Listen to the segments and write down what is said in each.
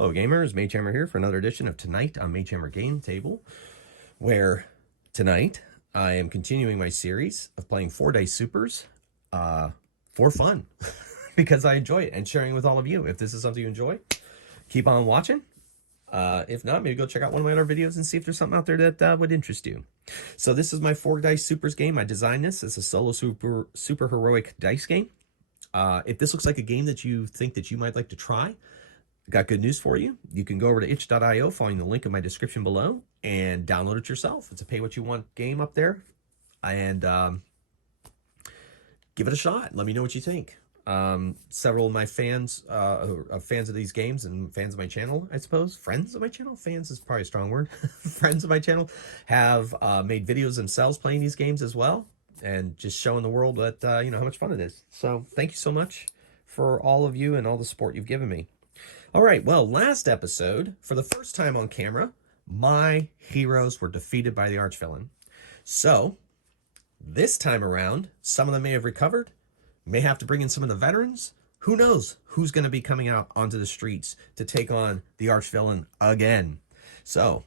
Hello gamers, Mage Hammer here for another edition of Tonight on Mage Hammer Game Table, where tonight I am continuing my series of playing 4-Dice Supers for fun, because I enjoy it and sharing with all of you. If this is something you enjoy, keep on watching. If not, maybe go check out one of my other videos and see if there's something out there that would interest you. So this is my 4-Dice Supers game. I designed this as a solo super heroic dice game. If this looks like a game that you think that you might like to try, got good news for you. You can go over to itch.io, following the link in my description below, and download it yourself. It's a pay what you want game up there, and give it a shot. Let me know what you think. Several of my fans, fans of these games and fans of my channel, I suppose, friends of my channel, fans is probably a strong word, friends of my channel, have made videos themselves playing these games as well, and just showing the world that, you know, how much fun it is. So thank you so much for all of you and all the support you've given me. All right, well, last episode, for the first time on camera, my heroes were defeated by the archvillain. So, this time around, some of them may have recovered, may have to bring in some of the veterans. Who knows who's going to be coming out onto the streets to take on the archvillain again. So,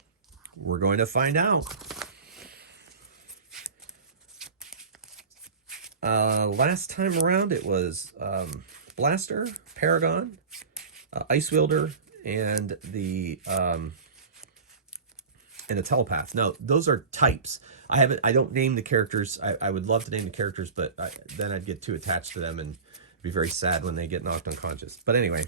we're going to find out. Last time around, it was Blaster, Paragon, Ice Wielder, and a telepath. No, those are types. I don't name the characters. I would love to name the characters, but then I'd get too attached to them and be very sad when they get knocked unconscious. But anyway,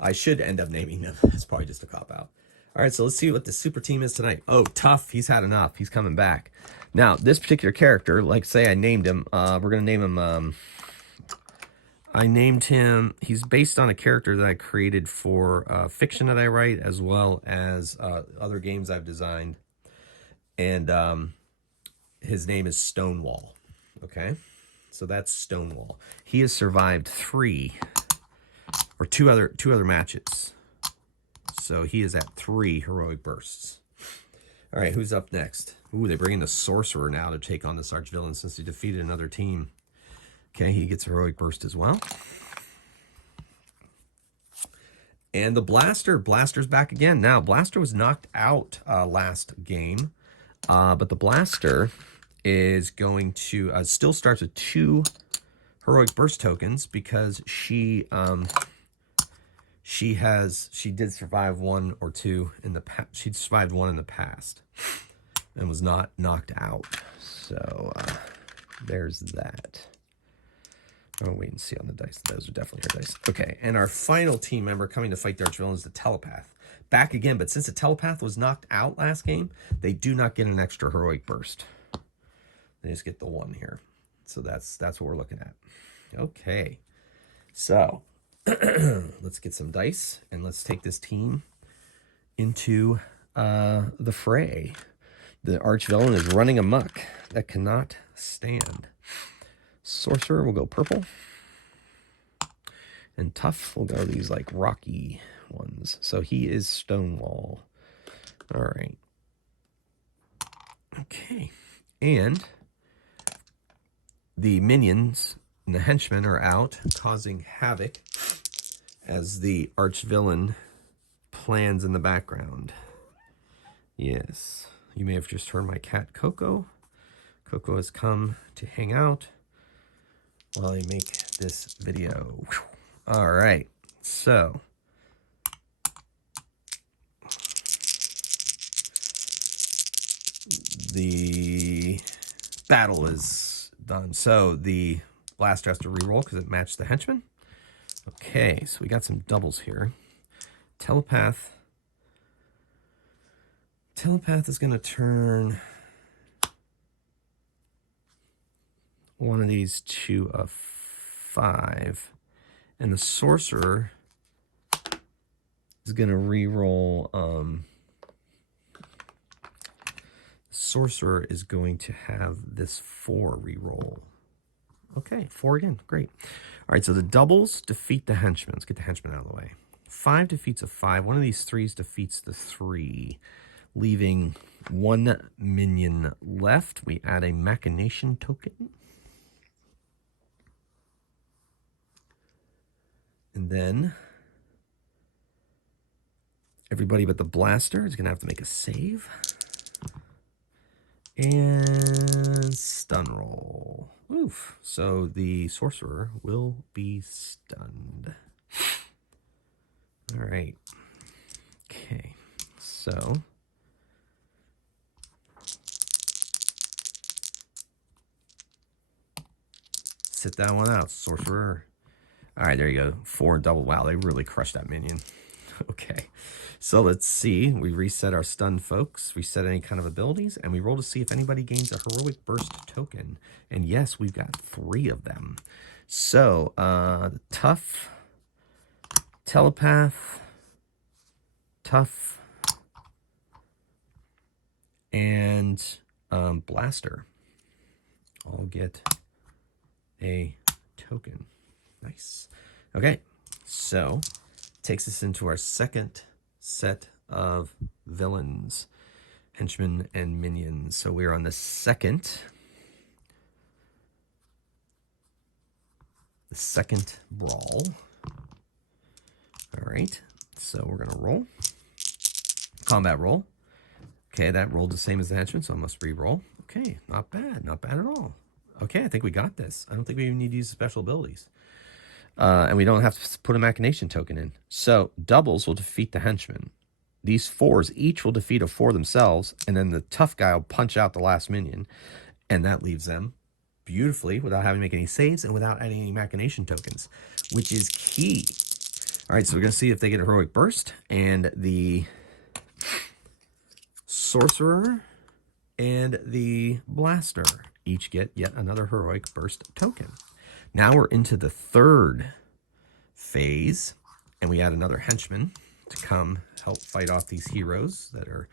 I should end up naming them. It's probably just a cop-out. All right, so let's see what the super team is tonight. Oh, Tough. He's had enough. He's coming back. Now, this particular character, like say I named him, we're going to name him... I named him, he's based on a character that I created for fiction that I write, as well as other games I've designed. And his name is Stonewall. Okay? So that's Stonewall. He has survived two other matches. So he is at 3 heroic bursts. All right, who's up next? Ooh, they bring in the Sorcerer now to take on this archvillain since he defeated another team. Okay, he gets a heroic burst as well. And the Blaster. Blaster's back again. Now, Blaster was knocked out last game. But the Blaster is going to... still starts with 2 heroic burst tokens because she did survive 1 or 2 in the past. She survived 1 in the past and was not knocked out. So, there's that. Oh, wait and see on the dice. Those are definitely her dice. Okay, and our final team member coming to fight the archvillain is the Telepath. Back again, but since the Telepath was knocked out last game, they do not get an extra heroic burst. They just get the 1 here. So that's what we're looking at. Okay, so let's get some dice, and let's take this team into the fray. The archvillain is running amok. That cannot stand. Sorcerer will go purple. And Tough will go these like rocky ones. So he is Stonewall. All right. Okay. And the minions and the henchmen are out, causing havoc as the archvillain plans in the background. Yes. You may have just heard my cat Coco. Coco has come to hang out while I make this video. All right, so the battle is done. So the Blaster has to reroll because it matched the henchman. Okay, so we got some doubles here. Telepath is going to turn one of these to a 5, and the Sorcerer is going to re-roll. Sorcerer is going to have this 4 re-roll. Okay, 4 again, great. All right, so the doubles defeat the henchmen. Let's get the henchmen out of the way. 5 defeats a 5. One of these 3s defeats the 3, leaving 1 minion left. We add a machination token. And then Everybody but the blaster is going to have to make a save. And stun roll. Oof. So the sorcerer will be stunned. All right. Okay. So sit that one out, sorcerer. All right, there you go. 4 double. Wow, they really crushed that minion. Okay. So let's see. We reset our stun folks, reset any kind of abilities, and we roll to see if anybody gains a heroic burst token. And yes, we've got 3 of them. So the tough, telepath, tough, and blaster all get a token. Nice. Okay, so takes us into our second set of villains, henchmen, and minions. So we're on the second brawl. All right, so we're gonna roll. Combat roll. Okay, that rolled the same as the henchman, so I must re-roll. Okay, not bad at all. Okay, I think we got this. I don't think we even need to use special abilities. And we don't have to put a machination token in. So doubles will defeat the henchman. These 4s each will defeat a 4 themselves, and then the tough guy will punch out the last minion, and that leaves them beautifully without having to make any saves and without adding any machination tokens, which is key. All right, so we're going to see if they get a heroic burst, and the sorcerer and the blaster each get yet another heroic burst token. Now we're into the third phase, and we add another henchman to come help fight off these heroes that are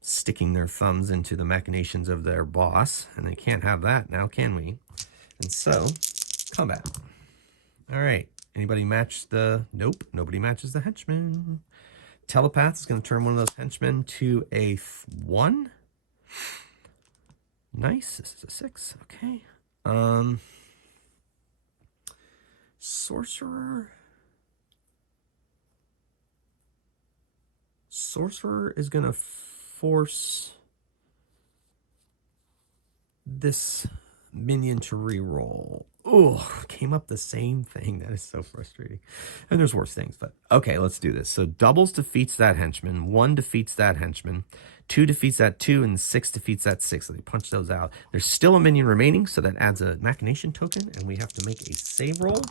sticking their thumbs into the machinations of their boss, and they can't have that now, can we? And so, combat. All right, anybody match the... Nope, nobody matches the henchman. Telepath is going to turn one of those henchmen to a 1. Nice, this is a 6, okay. Sorcerer is going to force this minion to re-roll. Oh, came up the same thing. That is so frustrating. And there's worse things, but okay, let's do this. So doubles defeats that henchman, 1 defeats that henchman, 2 defeats that 2, and 6 defeats that 6. So they punch those out. There's still a minion remaining, so that adds a machination token, and we have to make a save roll.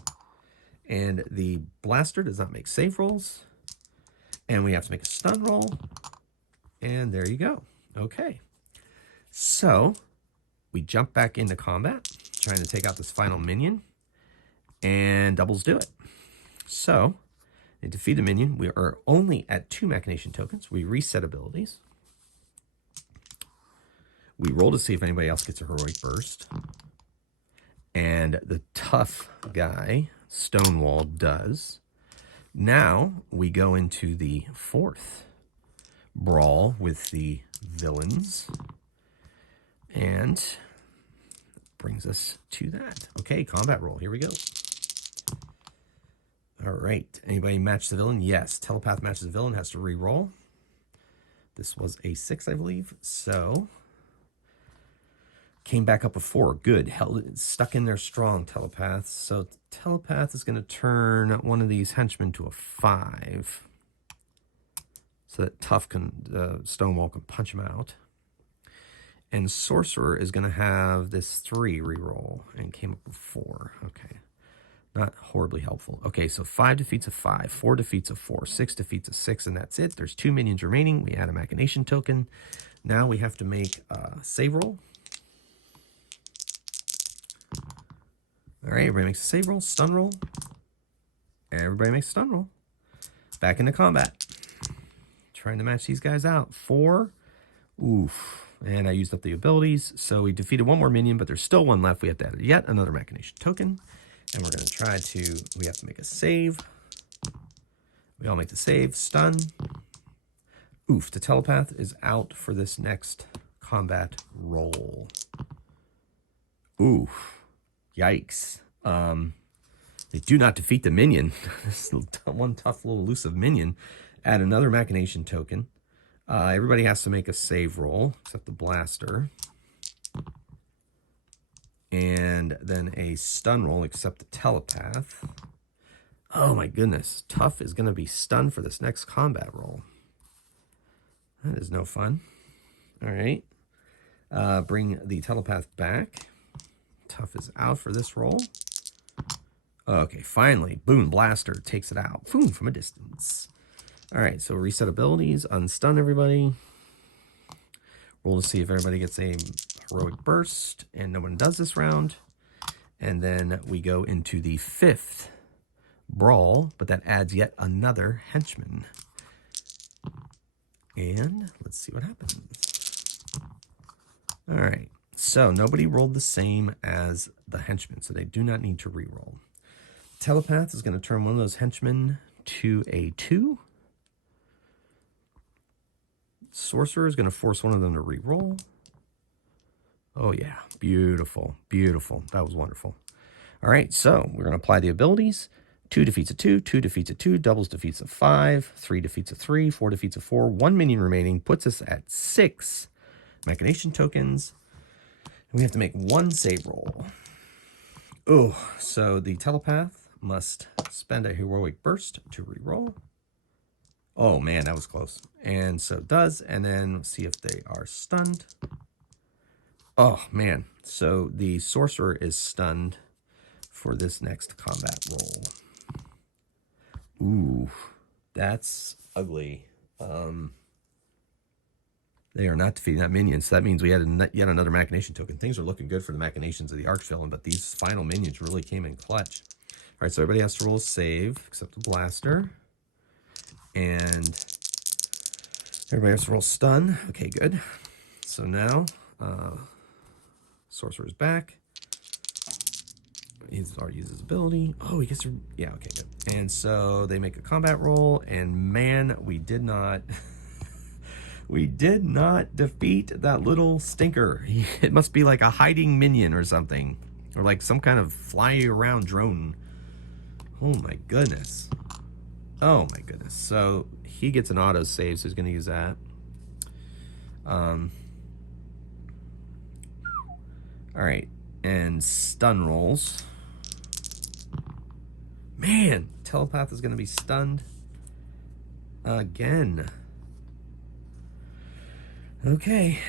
And the blaster does not make save rolls. And we have to make a stun roll. And there you go. Okay. So we jump back into combat, trying to take out this final minion. And doubles do it. So they defeat a minion. We are only at 2 machination tokens. We reset abilities. We roll to see if anybody else gets a heroic burst. And the tough guy, Stonewall, does. Now we go into the 4th brawl with the villains, and brings us to that. Okay, combat roll. Here we go. All right. Anybody match the villain? Yes. Telepath matches the villain, has to re-roll. This was a 6, I believe. So came back up a 4. Good. Held it, stuck in there strong, Telepath. So Telepath is going to turn one of these henchmen to a 5. So that Tough can, Stonewall can punch him out. And Sorcerer is going to have this 3 reroll and came up with 4. Okay. Not horribly helpful. Okay, so 5 defeats a 5, 4 defeats a 4, 6 defeats a 6, and that's it. There's 2 minions remaining. We add a machination token. Now we have to make a save roll. All right, everybody makes a save roll, stun roll. Everybody makes a stun roll. Back into combat. Trying to match these guys out. 4. Oof. And I used up the abilities. So we defeated 1 more minion, but there's still 1 left. We have to add yet another machination token. And we're going to try to, we have to make a save. We all make the save. Stun. Oof. The telepath is out for this next combat roll. Oof. Yikes. They do not defeat the minion. This one tough little elusive minion Add another machination token. Everybody has to make a save roll, except the blaster. And then a stun roll, except the telepath. Oh my goodness. Tough is going to be stunned for this next combat roll. That is no fun. All right. Bring the telepath back. Tough is out for this roll. Okay, finally. Boom, blaster takes it out. Boom, from a distance. All right, so reset abilities. Unstun everybody. Roll to see if everybody gets a heroic burst. And no one does this round. And then we go into the 5th brawl, but that adds yet another henchman. And let's see what happens. All right, so nobody rolled the same as the henchman, so they do not need to reroll. Telepath is going to turn one of those henchmen to a 2. Sorcerer is going to force one of them to reroll. Oh yeah, beautiful, beautiful. That was wonderful. All right, so we're going to apply the abilities. 2 defeats a 2, 2 defeats a 2, doubles defeats a 5, 3 defeats a 3, 4 defeats a 4, 1 minion remaining, puts us at 6 machination tokens. And we have to make 1 save roll. Oh, so the telepath must spend a heroic burst to reroll. Oh man, that was close. And so it does, and then see if they are stunned. Oh man, so the sorcerer is stunned for this next combat roll. Ooh, that's ugly. They are not defeating that minion, so that means we had yet another machination token. Things are looking good for the machinations of the Archvillain, but these final minions really came in clutch. All right, so everybody has to roll a save, except the blaster. And everybody has to roll stun. Okay, good. So now, sorcerer's back. He's already used his ability. Oh, he gets to, yeah, okay, good. And so they make a combat roll, and man, we did not, we did not defeat that little stinker. It must be like a hiding minion or something, or like some kind of fly around drone. Oh my goodness. Oh my goodness. So he gets an auto save, so he's going to use that. All right, and stun rolls. Man, telepath is going to be stunned again. Okay,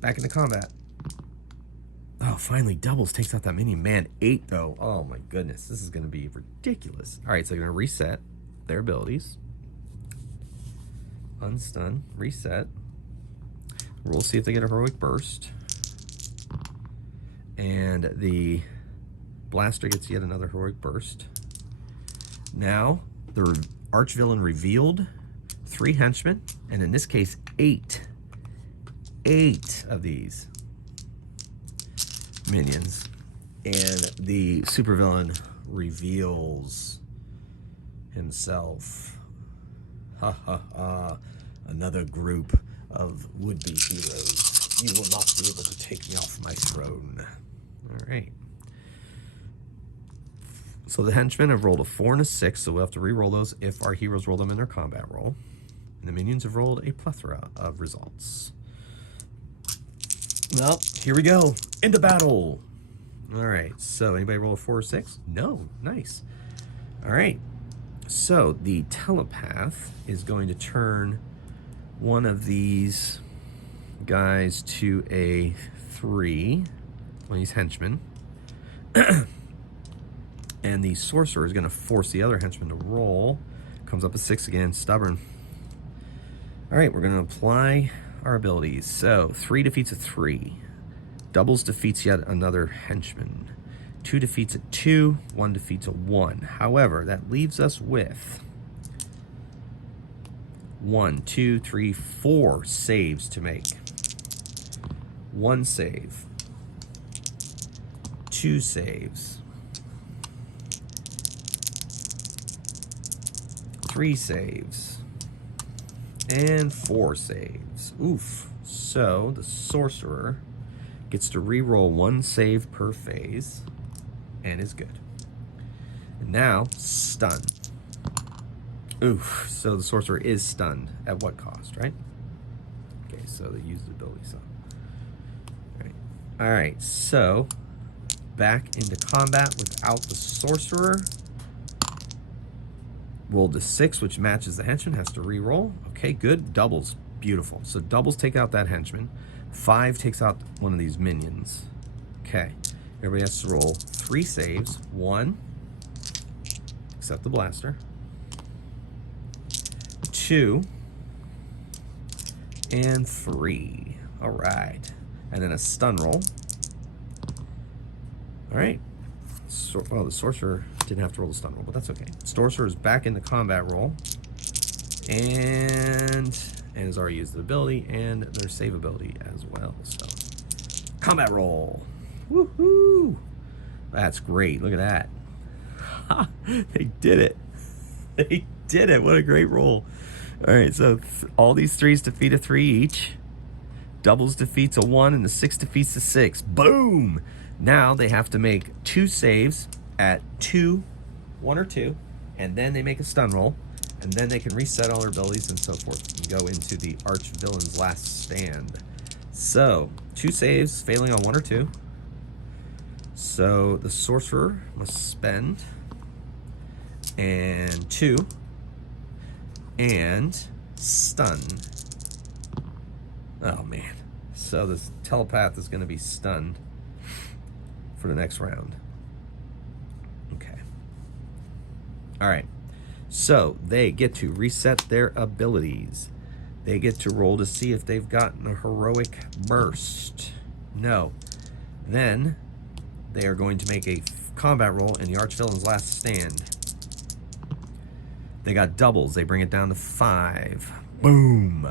back into combat. Oh, finally, doubles takes out that minion. Man, 8 though. Oh my goodness, this is going to be ridiculous. All right, so I'm going to reset their abilities. Unstun, reset. We'll see if they get a heroic burst. And the blaster gets yet another heroic burst. Now, the Archvillain revealed 3 henchmen, and in this case, 8. 8 of these minions. And the supervillain reveals himself. Ha ha ha. Another group of would-be heroes. You will not be able to take me off my throne. All right. So the henchmen have rolled a 4 and a 6, so we'll have to re-roll those if our heroes roll them in their combat roll. And the minions have rolled a plethora of results. Well, here we go. Into battle. All right. So anybody roll a 4 or 6? No. Nice. All right. So the telepath is going to turn one of these guys to a 3. One of these henchmen. And the sorcerer is going to force the other henchman to roll. Comes up a 6 again. Stubborn. All right, we're going to apply our abilities. So 3 defeats a 3. Doubles defeats yet another henchman. 2 defeats a 2. 1 defeats a 1. However, that leaves us with 1, 2, 3, 4 saves to make. 1 save. 2 saves. 3 saves. And 4 saves. Oof. So the sorcerer gets to re-roll 1 save per phase and is good. And now, stun. Oof, so the sorcerer is stunned. At what cost, right? Okay, so they used the ability, so. All right, so back into combat without the sorcerer. Rolled a 6, which matches the henchman, has to re-roll. Okay, good. Doubles, beautiful. So doubles take out that henchman. 5 takes out one of these minions. Okay, everybody has to roll 3 saves. 1, except the blaster. 2, and 3. All right, and then a stun roll. All right. Well, the sorcerer didn't have to roll the stun roll, but that's okay. Sorcerer is back in the combat roll, and has already used the ability and their save ability as well. So, combat roll. Woohoo! That's great. Look at that. They did it. They did it. What a great roll. All right, so all these 3s defeat a 3 each. Doubles defeats a 1, and the 6 defeats the 6. Boom! Now they have to make 2 saves at 2, 1 or 2, and then they make a stun roll, and then they can reset all their abilities and so forth and go into the arch villain's last stand. So 2 saves, failing on 1 or 2. So the sorcerer must spend and 2 and stun. Oh man. So this telepath is going to be stunned for the next round. Okay. All right. So they get to reset their abilities. They get to roll to see if they've gotten a heroic burst. No. Then they are going to make a combat roll in the archvillain's last stand. They got doubles. They bring it down to 5. Boom.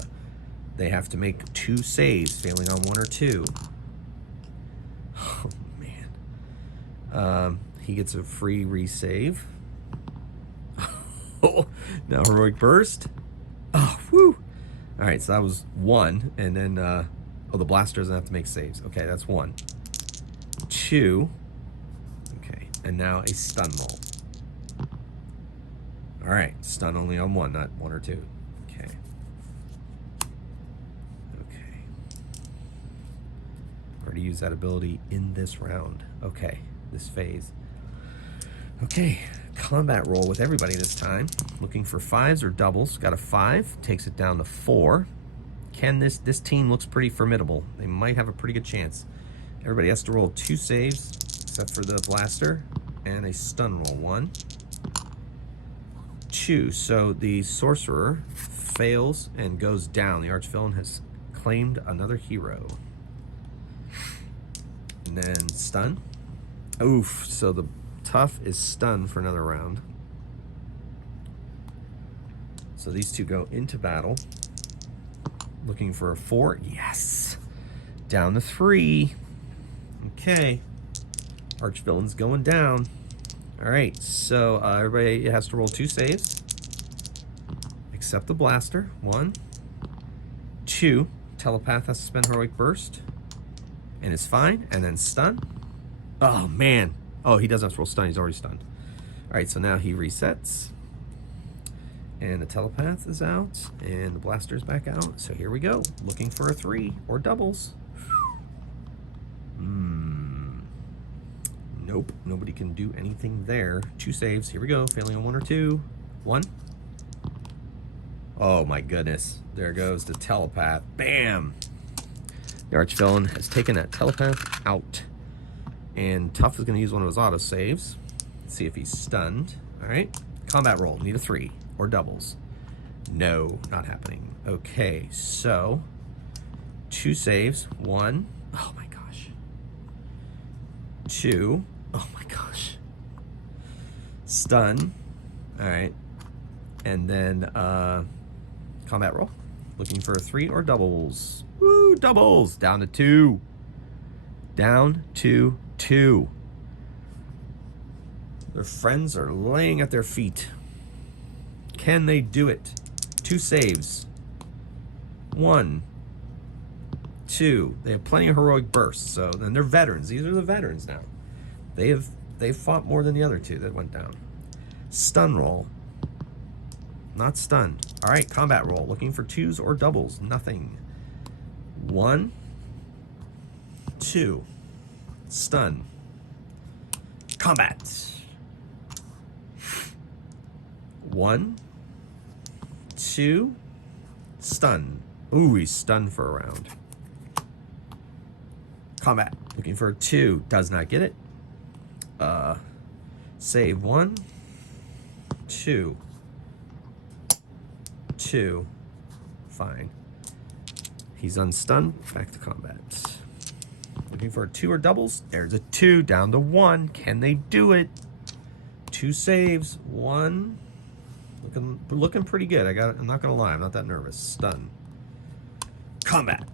They have to make 2 saves, failing on 1 or 2. Oh, man. He gets a free resave. Oh, now heroic burst. Oh, whew. All right, so that was 1. And then, oh, the blaster doesn't have to make saves. Okay, that's 1. 2. Okay, and now a stun roll. All right, stun only on 1, not 1 or 2. Okay. Okay. Already use that ability in this round. Okay, this phase. Okay, combat roll with everybody this time. Looking for 5s or doubles. Got a 5, takes it down to 4. This team looks pretty formidable. They might have a pretty good chance. Everybody has to roll 2 saves, except for the blaster, and a stun roll. 1, 2. So the sorcerer fails and goes down. The archvillain has claimed another hero. And then stun. Oof. So the tough is stunned for another round. So these two go into battle. Looking for a 4. Yes. Down to 3. Okay. Archvillain's going down. All right, so everybody has to roll 2 saves, except the blaster. 1, 2. Telepath has to spend heroic burst, and it's fine. And then stun. Oh man. Oh, he doesn't have to roll stun. He's already stunned. All right, so now he resets, and the telepath is out, and the blaster is back out. So here we go, looking for a 3 or doubles. Nope, nobody can do anything there. 2 saves, here we go, failing on 1 or 2. 1. Oh my goodness, there goes the telepath. Bam! The archvillain has taken that telepath out. And Tuff is going to use one of his auto saves. See if he's stunned. All right, combat roll, need a 3 or doubles. No, not happening. Okay, so 2 saves. 1. Oh my gosh. 2. Oh my gosh. Stun. All right. And then combat roll. Looking for a 3 or doubles. Woo, doubles. Down to 2. Down to 2. Their friends are laying at their feet. Can they do it? 2 saves. 1, 2. They have plenty of heroic bursts, so then they're veterans. These are the veterans now. They've fought more than the other 2 that went down. Stun roll. not stunned. All right, combat roll. Looking for 2s or doubles. Nothing. 1, 2. Stun. Combat. 1, 2. Stun. Ooh, he's stunned for a round. Combat. Looking for a 2. Does not get it. Save 1, 2. 2. Fine. He's unstunned. Back to combat. Looking for a 2 or doubles. There's a 2. Down to 1. Can they do it? 2 saves. 1. Looking pretty good. I'm not gonna lie. I'm not that nervous. Stun. Combat.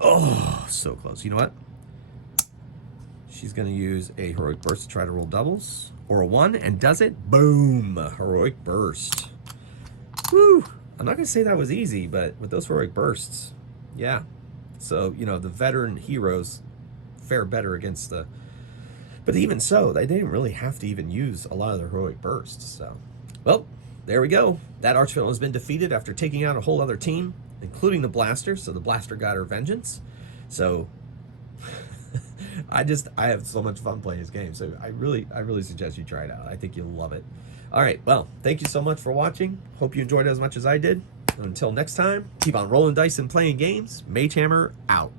Oh, so close. You know what? She's gonna use a heroic burst to try to roll doubles or a 1, and does it. Boom. Heroic burst. Woo. I'm not gonna say that was easy, but with those heroic bursts, yeah. So, you know, the veteran heroes fare better against the... But even so, they didn't really have to even use a lot of their heroic bursts. So, well, there we go. That archvillain has been defeated after taking out a whole other team, including the Blaster. So the Blaster got her vengeance. So I have so much fun playing this game. So I really suggest you try it out. I think you'll love it. All right, well, thank you so much for watching. Hope you enjoyed it as much as I did. And until next time, keep on rolling dice and playing games. Mage Hammer out.